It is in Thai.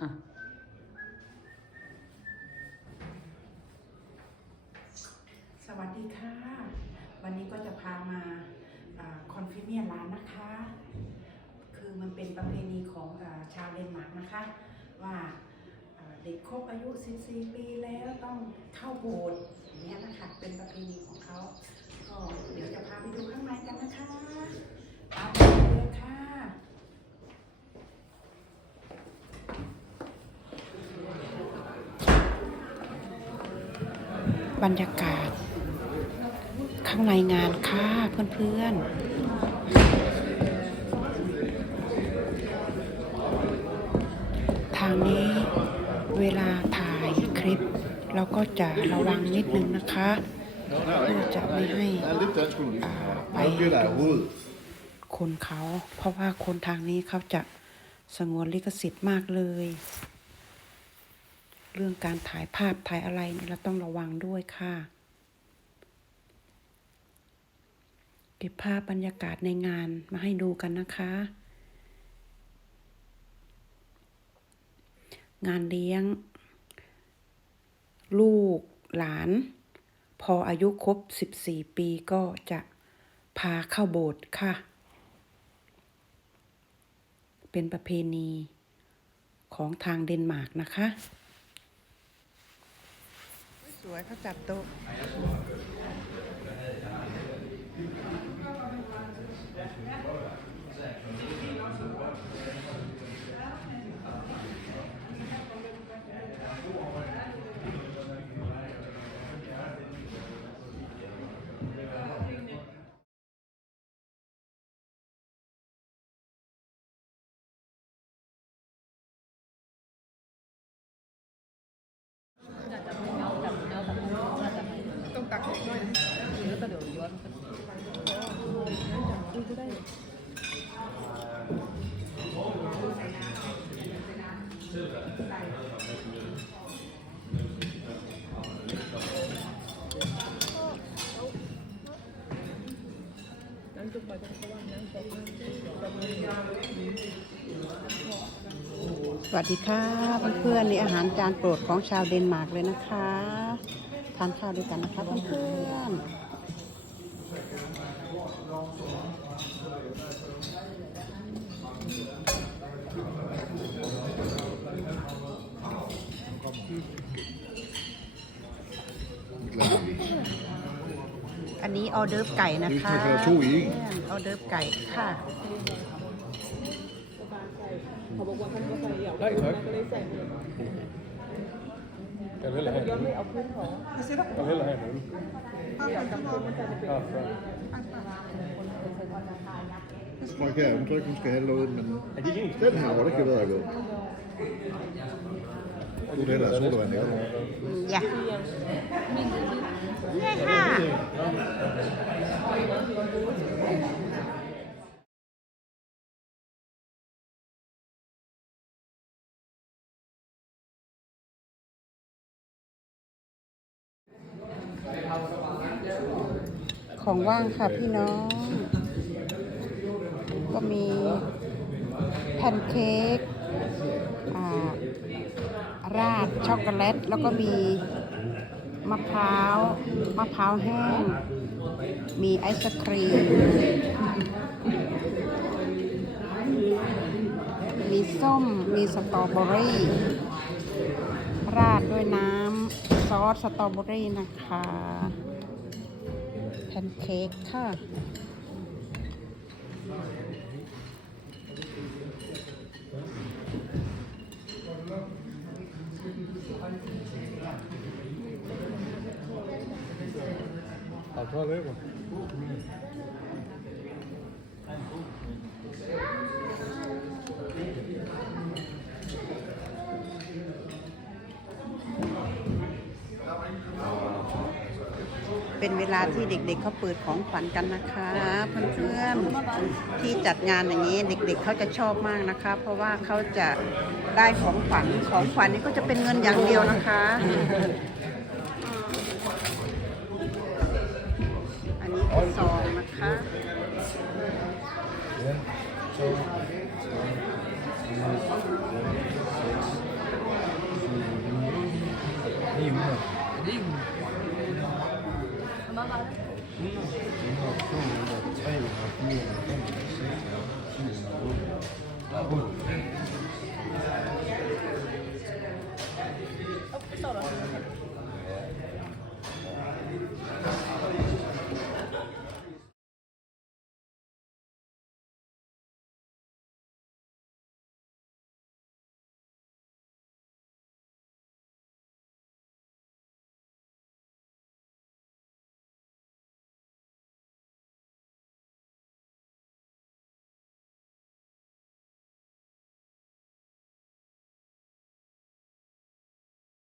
อะสวัสดีค่ะ วันนี้ก็จะพามาคอนฟิเนียร้านนะคะ คือมันเป็นประเพณีของอชาวเดนมาร์กนะคะว่าอ่าเด็กครบอายุ 14 ปีแล้วต้องเข้าโบสถ์อย่างเงี้ยนะคะเป็นประเพณีของเขาก็เดี๋ยวจะพาไปดูข้างในกันนะคะตามไปเลยค่ะ บรรยากาศ ข้างในงานค่ะเพื่อนๆ ทางนี้เวลาถ่ายคลิป เราก็จะระวังนิดนึงนะคะเพื่อจะไม่ให้ Der er lidt dansk melodi. Ah, Der er ikke det, der er hovedet. คนเขา เพราะว่าคนทางนี้เขาจะสงวนลิขสิทธิ์มากเลย เรื่องการถ่ายภาพถ่ายอะไรเนี่ยเราต้องระวังด้วยค่ะ เก็บภาพบรรยากาศในงานมาให้ดูกันนะคะ งานเลี้ยง ลูกหลาน พออายุครบ 14 ปีก็จะพาเข้าโบสถ์ค่ะ เป็นประเพณีของทางเดนมาร์กนะคะ วยเขาจัดโต๊ะ สวัสดีค่ะเพื่อนๆนี่อาหารจานโปรดของชาวเดนมาร์กเลยนะคะ ทานข้าวด้วยกันนะคะเพื่อนๆอันนี้ออเดิร์ฟไก่นะคะนี่คือชูอีกเพื่อนออเดิร์ฟไก่ค่ะ Jeg vil hellere have en øl. Hvad siger du? Jeg vil hellere have en øl. Jeg tror ikke, jeg tror ikke, hun skal have noget, men den her år, det kan være godt. Du er hellere sodavand, ja. Ja. Ja. ของว่างค่ะพี่น้อง ก็มีแพนเค้กราดช็อกโกแลต แล้วก็มีมะพร้าวมะพร้าวแห้ง มีไอศครีม มีส้ม มีสตรอเบอรี่ ราดด้วยน้ำ ซอสสตรอเบอรี่นะคะแพนเค้กค่ะ Har du taget læber? เเป็นเวลาที่เด็กๆเเขาเปิดของขวัญกันนะคะเพื่อนๆที่จัดงานอย่างนี้เด็กๆเเขาจะชอบมากนะคะ เพราะว่าเขาจะได้ของขวัญของขวัญนี่ก็จะเป็นเงินอย่างเดียวนะคะ อันนี้คือซองนะคะนี่มันนี่ 엄마가 알아. 누나 누나 없어 누나 차이가 나쁘니 나쁘고 나쁘고 나쁘더라.